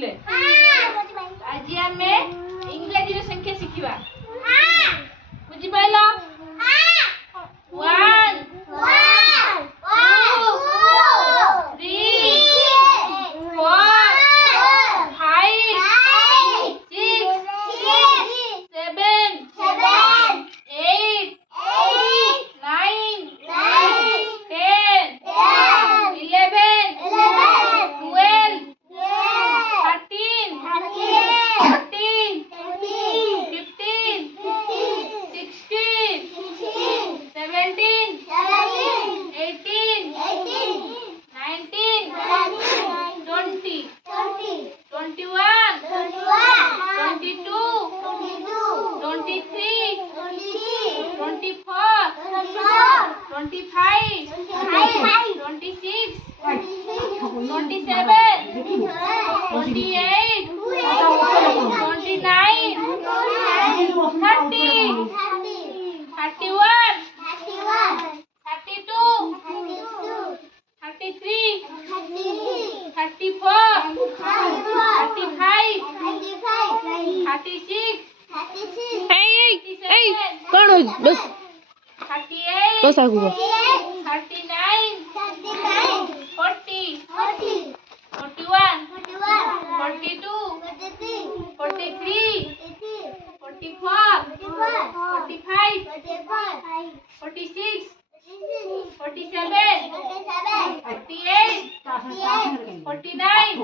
बुझले आज आम इंग्रजी संख्या शिखा बुझिपाल बस बस आगू 39 40 41 42 43 44 45 46 47 48 49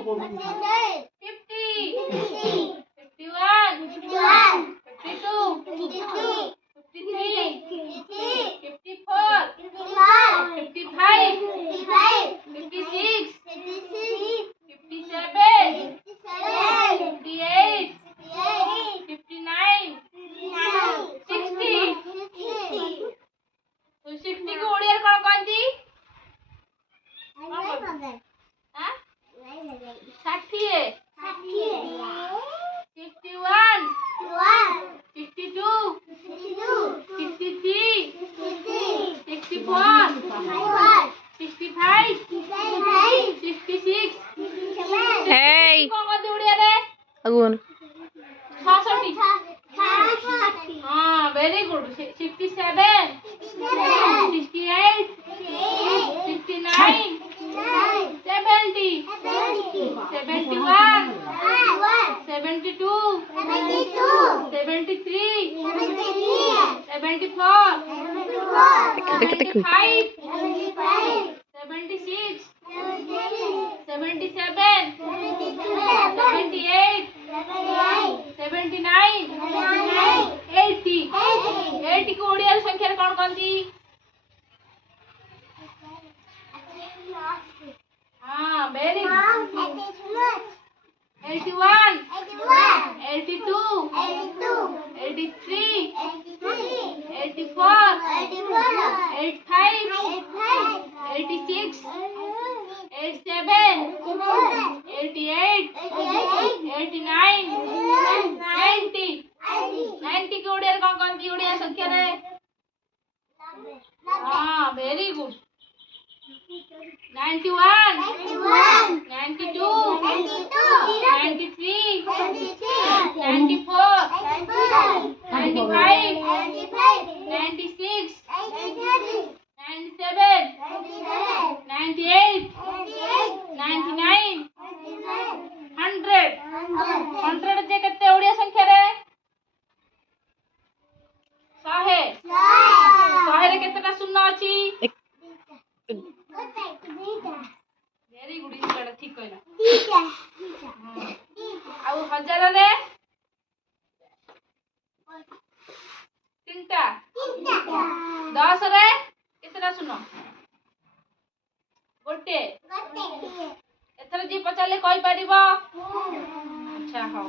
50 51 52 53 54 55 56 57 58 59 60 60 को ओडिया कौन कहती 60 61 62 63 64 65 66 Hey. कौन कहती ओडिया रे Agun. 66 हाँ वेरी गुड 67 68 69 70 71 72 73 74 75 76 77 78 79 80 80 को ओडिया संख्या कौन कहती हाँ वेरी गुड 81 82 83 84 85 86 87 88 89 90 90 की ओडिया कौन कौन की ओडिया संख्या रे हाँ वेरी गुड 91 92 93 94 95 96 97 98 99 100 जे केते ओडिया संख्या रे 100 रे केतेटा शून्य अछि वेरी गुड इस ठीक कहला आउ 1000 रे 3टा 10 रे केतेटा शून्य गोटे एथर जी पचाले कहि परिबो अच्छा हो